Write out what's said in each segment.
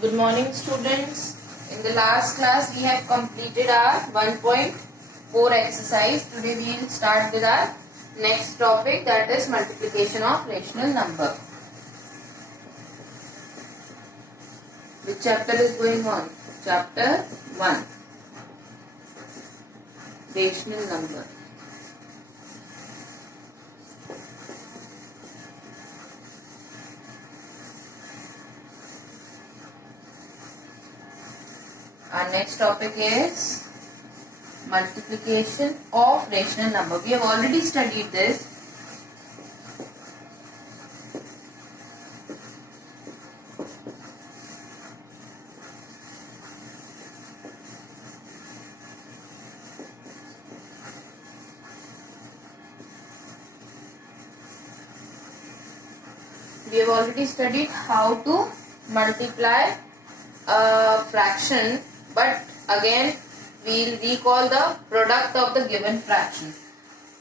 Good morning, students. In the last class, we have completed our 1.4 exercise. Today, we will start with our next topic, that is multiplication of rational number. Which chapter is going on? Chapter 1. Rational number. Our next topic is multiplication of rational number. We have already studied this. We have already studied how to multiply a fraction, but again we will recall the product of the given fraction.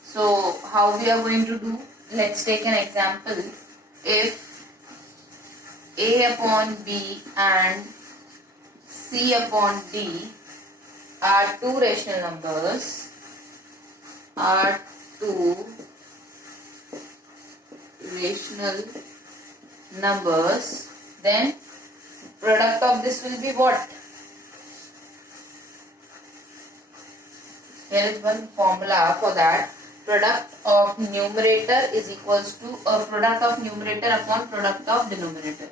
So how we are going to do? Let's take an example. If a upon b and c upon d are two rational numbers, then product of this will be what? There is one formula for that. Product of numerator is equals to product of numerator upon product of denominator.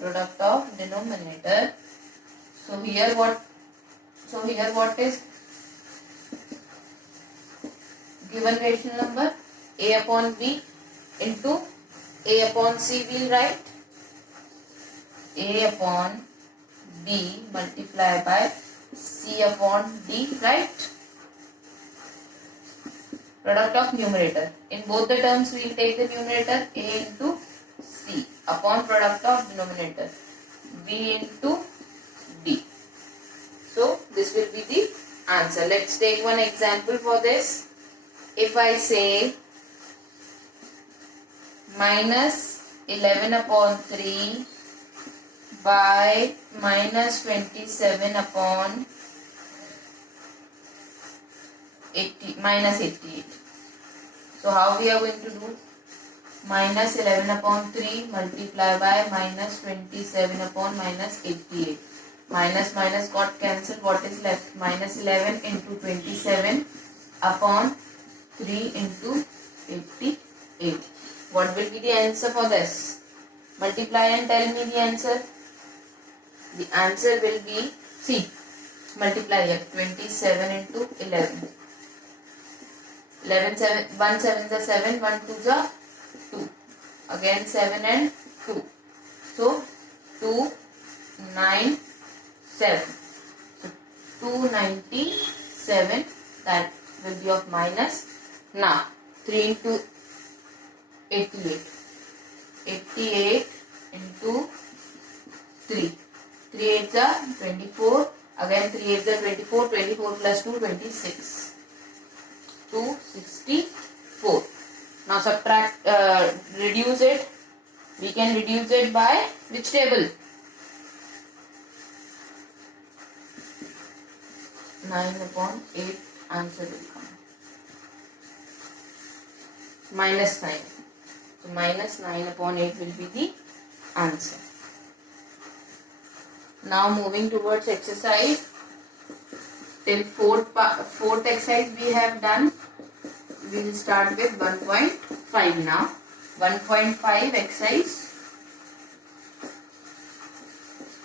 Product of denominator. So here what is given rational number? A upon b into a upon c. We will write a upon b multiplied by c upon d, right? Product of numerator. In both the terms we will take the numerator a into c upon product of denominator b into d. So this will be the answer. Let's take one example for this. If I say minus 11 upon 3 by minus 27 upon 80 minus 88. So how we are going to do? Minus 11 upon 3 multiplied by minus 27 upon minus 88. Minus got cancelled. What is left? Minus 11 into 27 upon 3 into 88. What will be the answer for this? Multiply and tell me the answer. The answer will be C. Multiply here. 27 into 11. 1 7 is 7, 1 2 is 2. Again 7 and 2. So 2 9 7. So 297, that will be of minus. Now 3 into 88. 88 into 3. 3 8s are 24. Again 3 8s are 24. 24 plus 2 26. 264. Now subtract, reduce it. We can reduce it by which table? 9 upon 8 answer will come. Minus 9. So minus 9 upon 8 will be the answer. Now moving towards exercise. Till fourth exercise we have done. We will start with 1.5 now. 1.5 exercise.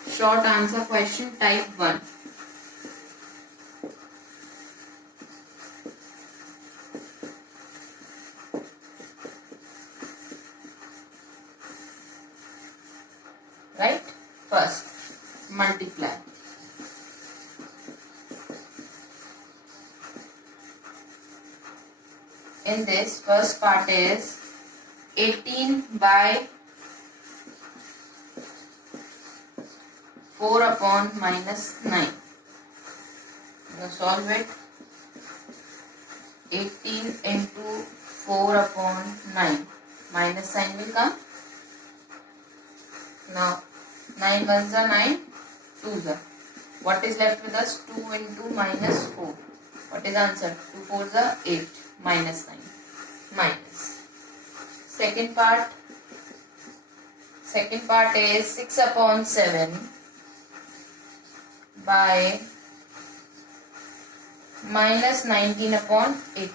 Short answer question type 1. Right? First, multiply. In this, first part is 18 by 4 upon minus 9. Now solve it. 18 into 4 upon 9. Minus sign will come. Now 9 ones are 9, 2s are. What is left with us? 2 into minus 4. What is the answer? 2 4s are 8. Minus 9. Minus. Second part is 6 upon 7 by minus 19 upon 18.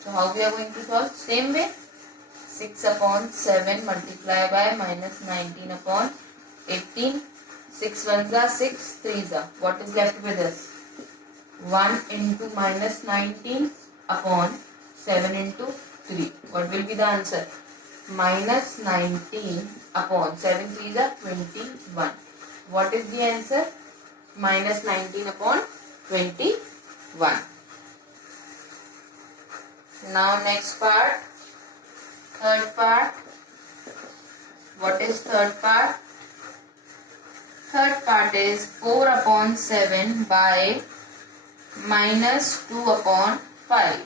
So how we are going to solve? Same way. 6 upon 7 multiply by minus 19 upon 18. 6 ones are 6, 3s are. What is left with us? 1 into minus 19 upon 7 into 3. What will be the answer? Minus 19 upon 7 3s are 21. What is the answer? Minus 19 upon 21. Now next part. Third part. What is third part? Third part is 4 upon 7 by minus 2 upon 5.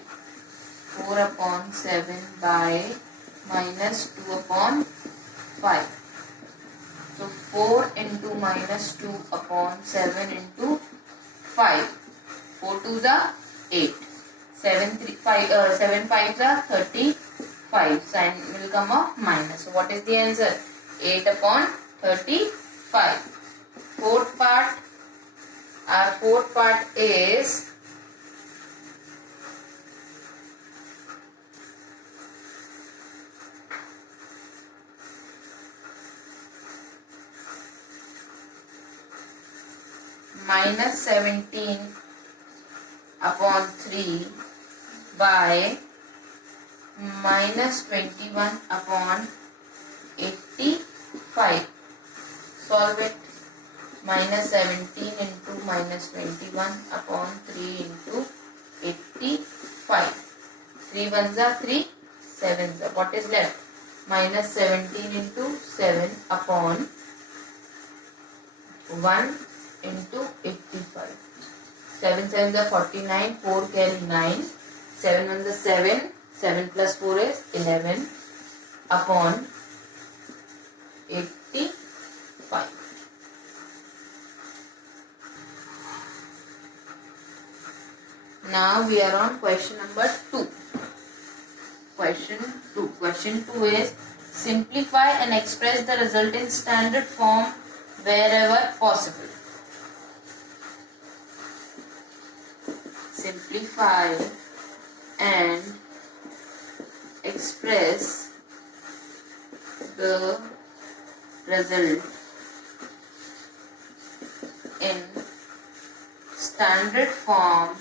4 upon 7 by minus 2 upon 5. So 4 into minus 2 upon 7 into 5. 4 2s are 8. 7 5s are 35. Sign will come of minus. So what is the answer? 8 upon 35. Fourth part. Our fourth part is minus 17 upon 3 by minus 21 upon 85. Solve it. Minus 17 into minus 21 upon 3 into 85. 3 ones are 3, 7s are. What is left? Minus 17 into 7 upon 1 into 85. 7 7s are 49, 4 carry 9, 7 ones are 7, 7 plus 4 is 11 upon 85. Now we are on question number 2. Question 2 is simplify and express the result in standard form wherever possible. Simplify and express the result in standard form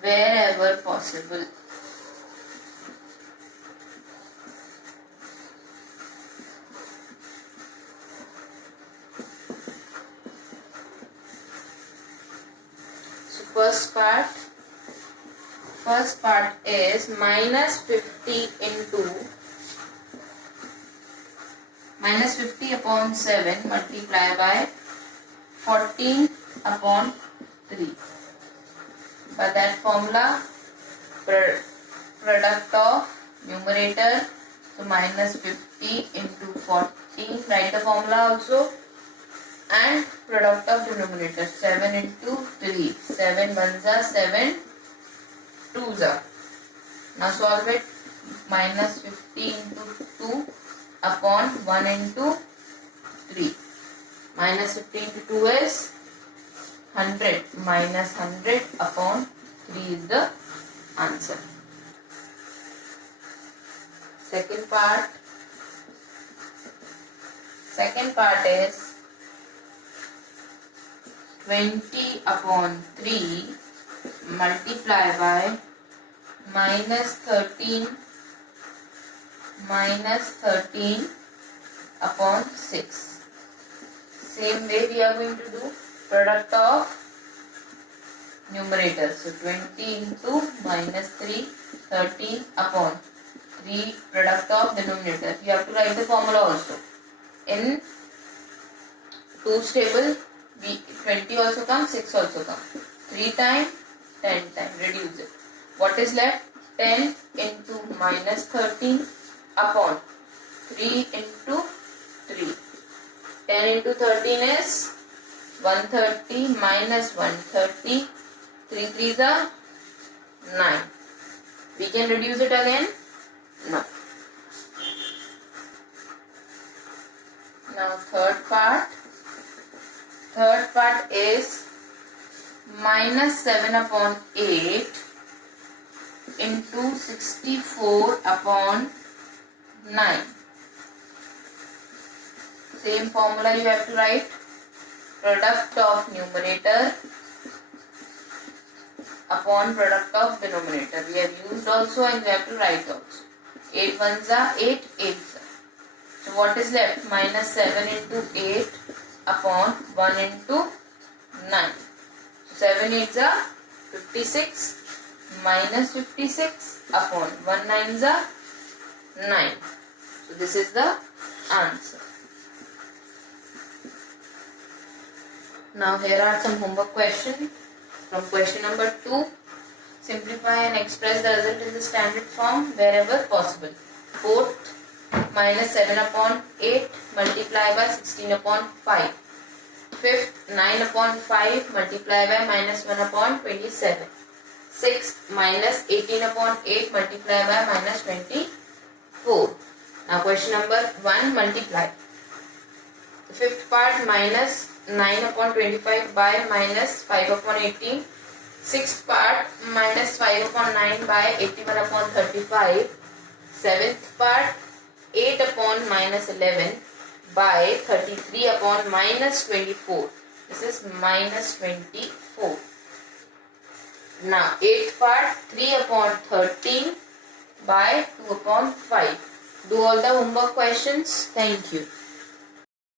wherever possible. So first part is minus 50 upon 7 multiply by 14 upon 3. By that formula, product of numerator, so minus 50 into 14, write the formula also, and product of denominator, 7 into 3, 7 ones are 7, 2s are. Now solve it. Minus 50 into 2 upon 1 into 3. Minus 50 into 2 is 100. Minus 100 upon 3 is the answer. Second part is 20 upon 3 multiply by minus 13 minus 13 upon 6. Same way we are going to do product of numerator. So 20 into minus 3, 13 upon 3 product of denominator. You have to write the formula also. In 2's table, 20 also comes, 6 also comes. 3 times, 10 times, reduce it. What is left? 10 into minus 13 upon 3 into 3. 10 into 13 is 130 minus 130. 3 3s are 9. We can reduce it again? No. Now third part is minus 7 upon 8 into 64 upon 9. Same formula you have to write. Product of numerator upon product of denominator. We have used also and we have to write also. 8 ones are 8, 8s are. So what is left? Minus 7 into 8 upon 1 into 9. So 7 8s are 56 minus 56 upon 1 9s are 9. So this is the answer. Now here are some homework questions. From question number 2, simplify and express the result in the standard form wherever possible. 4th, minus 7 upon 8 multiply by 16 upon 5. 5th, 9 upon 5 multiply by minus 1 upon 27. 6th, minus 18 upon 8 multiply by minus 24. Now question number 1, multiply. The 5th part, minus 9 upon 25 by minus 5 upon 18. 6th part, minus 5 upon 9 by 81 upon 35. 7th part, 8 upon minus 11 by 33 upon minus 24. This is minus 24. Now 8th part, 3 upon 13 by 2 upon 5. Do all the homework questions. Thank you.